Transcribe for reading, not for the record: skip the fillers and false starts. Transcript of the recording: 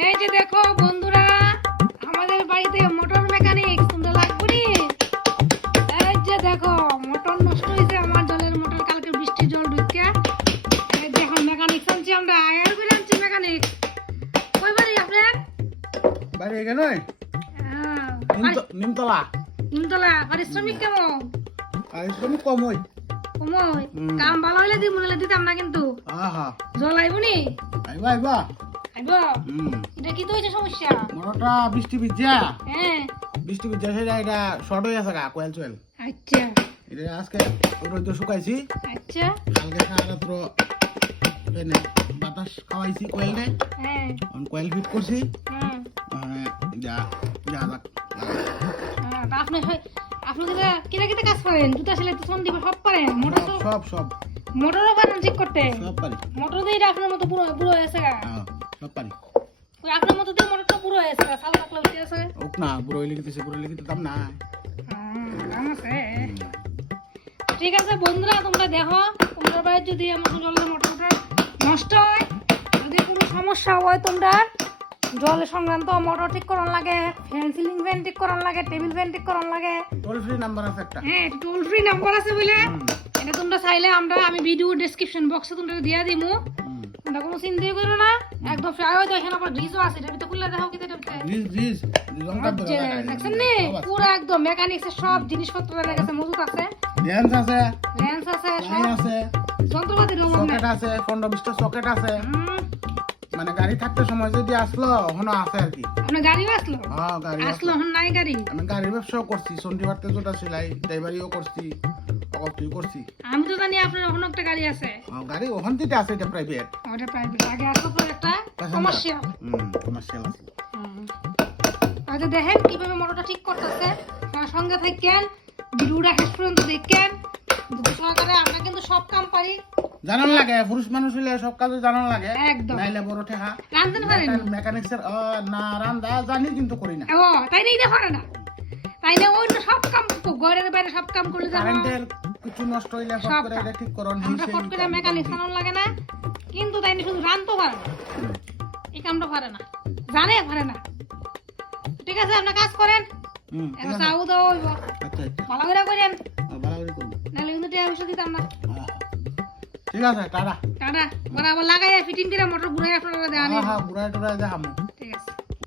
এই যে দেখো বন্ধুরা, আমাদের বাড়িতে মোটর মেকানিক তোমরা লাগবে নি। এই যে দেখো মোটর নষ্ট হয়েছে, আমার জলের মোটর কালকে বৃষ্টির জল ঢুকে। এই যে এখন মেকানিক আনছি আমরা, আয়ার করে আনছি মেকানিক। কই বাড়ি আপনার? বাড়ি এখানে নিমতলা। নিমতলা। পারিশ্রমিক কেমন? পারিশ্রমিক কম হয়। কমই কাম ভালো হইলে দিব, নইলে দিতাম না কিন্তু। জল আইব নি? আইবা আইবা আইব। এটা কি তো হইছে সমস্যা? মোটরটা বৃষ্টি ভিজা হ্যাঁ বৃষ্টি ভিজা সেটা এটা শর্ট হয়ে আছে গা কোয়েল চয়েল। আচ্ছা এটা আজকে রোদ শুকাইছি, আচ্ছা কালকে সারারাত্র এনে বাতাস খাওয়াইছি কোয়েলে। হ্যাঁ কোয়েল ফিট করছি। হুম যা যা যাক। আপনি আপনি কিরা কিরা কাজ করেন? জুতা সেলাই তো সন্দীপ সব পারেন? মোটর তো সব সব মোটরও পারেন ঠিক করতে? সব পারি। মোটর দিয়ে এটা আপনার মতো বুড়ো বুড়ো হয়েছে গা। সব পারি। ওই আপনার মতো দিয়ে মোটরটা বুড়ো হয়েছে গা, সাল পাকলা উঠে আছে। ওক না বুড়ো হইলে গেছে, বুড়ো হইলে কিন্তু দাম না। দাম আছে। ঠিক আছে বন্ধুরা, তোমরা দেখো তোমরা বাড়িতে যদি আমার জলের মোটরটা নষ্ট হয়, যদি কোনো সমস্যা হয়, তোমরা জলের সংক্রান্ত মোটর ঠিক করার লাগে, ফ্যান সিলিং ফ্যান ঠিক করার লাগে, টেবিল ফ্যান ঠিক করার লাগে, টোল ফ্রি নাম্বার আছে একটা। হ্যাঁ টোল ফ্রি নাম্বার আছে বলে এটা তোমরা চাইলে আমি ভিডিও ডেসক্রিপশন বক্সে তোমরা দিয়ে দিমু। তোমরা কোনো চিন্তাই করো না, একদম ফ্রি হয়। তো এখানে আবার রিজও আছে, এটা ভিতরে খুলে দেখো কি এটা রিজ লঙ্কা ধরে দেখছেন নি? পুরো একদম মেকানিক্সের সব জিনিসপত্র লেগেছে, মজুত আছে, লেন্স আছে, লেন্স আছে, লাইন সব আছে, যন্ত্রপাতি রকম সকেট আছে, 15-20টা সকেট আছে। মানে গাড়ি থাকতে সময় যদি আসলো হনো আছে আর কি। আপনার গাড়িও আসলো? হ্যাঁ গাড়ি আসলো, এখন নাই গাড়ি। আমি গাড়ির ব্যবসাও করছি, সন্ধিবারতে যেটা সেলাই ড্রাইভারিও করছি, অকর্তই করছি। আমি তো জানি আপনার ওখানে একটা গাড়ি আছে। গাড়ি ওখান থেকে আছে, এটা প্রাইভেট। ওটা প্রাইভেট, আগে আসলো পরে একটা কমার্শিয়াল। কমার্শিয়াল আছে। আচ্ছা দেখেন কিভাবে মোটরটা ঠিক করতেছে, আমার সঙ্গে থাকেন, ভিডিওটা শেষ পর্যন্ত দেখেন। যদি সহকারে আমরা কিন্তু সব কাম পারি। জানান লাগে, পুরুষ মানুষ হইলে সব কাজে জানান লাগে, একদম। নাইলে বড় ঠেহা। রান্ধতে পারেন? মেকানিক্সের না রান্দা জানি কিন্তু করি না। ও তাই নেই, পারে না তাই না? অন্য সব কাম ঘরের বাইরে সব কাম করলে যাবো। কারেন্টের কিছু নষ্ট হইলে সব করে এটা ঠিক করন, আমরা ফট করে মেকানিক সানানো লাগে না, কিন্তু তাই না শুধু রান্ধতে পারে না, এই কামটা পারে না, জানে পারে না। ঠিক আছে আপনি কাজ করেন, এবার চাউ দাও হইব, আচ্ছা ভালো করে করেন, ভালো করে করব। নাহলে কিন্তু টাকা পয়সা দিতাম না। ঠিক আছে টাটা। টাটা। আবার লাগাইয়া ফিটিং করে মোটর ঘুরাই আপনারা দেওয়া হ্যাঁ বুড়াই টুরাই দেখামু।